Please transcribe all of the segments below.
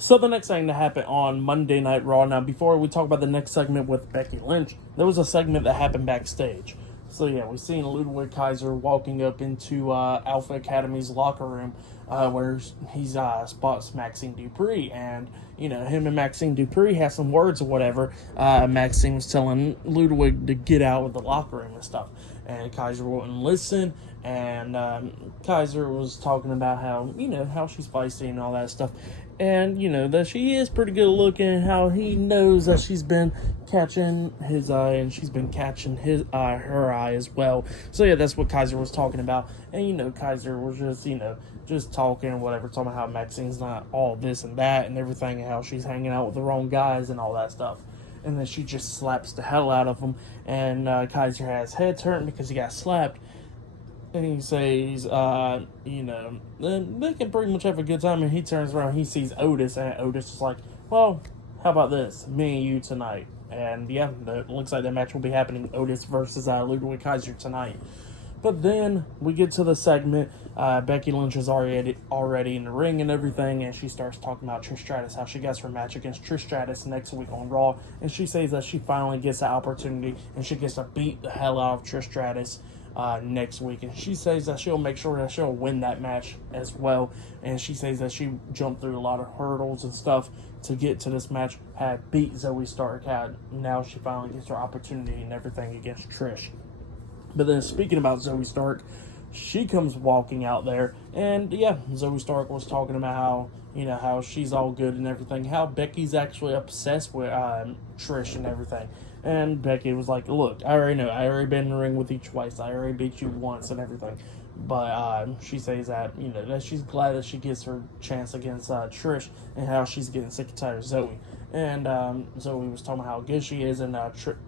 So the next thing that happened on Monday Night Raw. Now, before we talk about the next segment with Becky Lynch, there was a segment that happened backstage. So yeah, we seen Ludwig Kaiser walking up into Alpha Academy's locker room, where he's spots Maxine Dupree, and him and Maxine Dupree have some words or whatever. Maxine was telling Ludwig to get out of the locker room and stuff, and Kaiser wouldn't listen. And Kaiser was talking about how she's feisty and all that stuff, and that she is pretty good looking. How he knows that she's been catching his eye, and she's been catching her eye as well. So yeah, that's what Kaiser was talking about. And Kaiser was just talking and whatever, talking about how Maxine's not all this and that and everything, and how she's hanging out with the wrong guys and all that stuff. And then she just slaps the hell out of him, and Kaiser has head turned because he got slapped. And he says, then they can pretty much have a good time. And he turns around, he sees Otis, and Otis is like, well, how about this? Me and you tonight. And yeah, it looks like that match will be happening, Otis versus Ludwig Kaiser tonight. But then we get to the segment. Becky Lynch is already in the ring and everything, and she starts talking about Trish Stratus, how she gets her match against Trish Stratus next week on Raw. And she says that she finally gets the opportunity, and she gets to beat the hell out of Trish Stratus next week. And she says that she'll make sure that she'll win that match as well. And she says that she jumped through a lot of hurdles and stuff to get to this match, had beat Zoe Stark, now she finally gets her opportunity and everything against Trish. But then speaking about Zoe Stark, she comes walking out there, and yeah, Zoe Stark was talking about how she's all good and everything, how Becky's actually obsessed with Trish and everything. And Becky was like, look, I already know, I already been in the ring with you twice, I already beat you once and everything. But she says that, that she's glad that she gets her chance against Trish, and how she's getting sick and tired of Zoe. And Zoe was talking about how good she is, and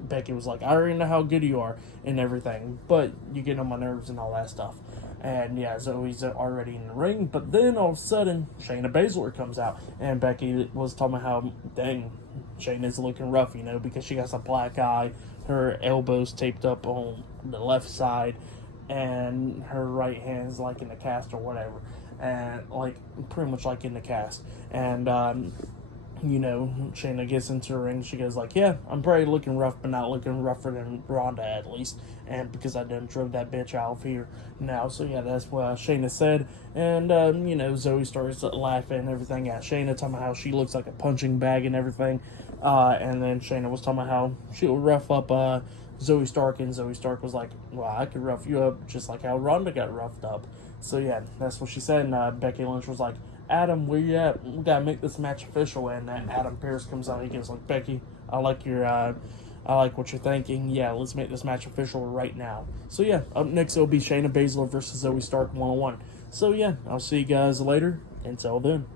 Becky was like, I already know how good you are and everything, but you get on my nerves and all that stuff. And yeah, Zoe's already in the ring, but then all of a sudden, Shayna Baszler comes out, and Becky was talking about how, dang, Shayna's looking rough, because she got a black eye, her elbows taped up on the left side, and her right hand's like in the cast or whatever, and like pretty much like in the cast. And Shayna gets into the ring. She goes like, yeah, I'm probably looking rough, but not looking rougher than Ronda at least. And because I done drove that bitch out of here now. So yeah, that's what Shayna said. And, Zoe starts laughing and everything at Shayna, talking about how she looks like a punching bag and everything. And then Shayna was talking about how she'll rough up Zoe Stark. And Zoe Stark was like, well, I could rough you up just like how Ronda got roughed up. So yeah, that's what she said. And Becky Lynch was like, Adam, where you at? We gotta make this match official. And then Adam Pearce comes out. He goes like, Becky, I like what you're thinking. Yeah, let's make this match official right now. So yeah, up next it'll be Shayna Baszler versus Zoe Stark 1-on-1. So yeah, I'll see you guys later. Until then.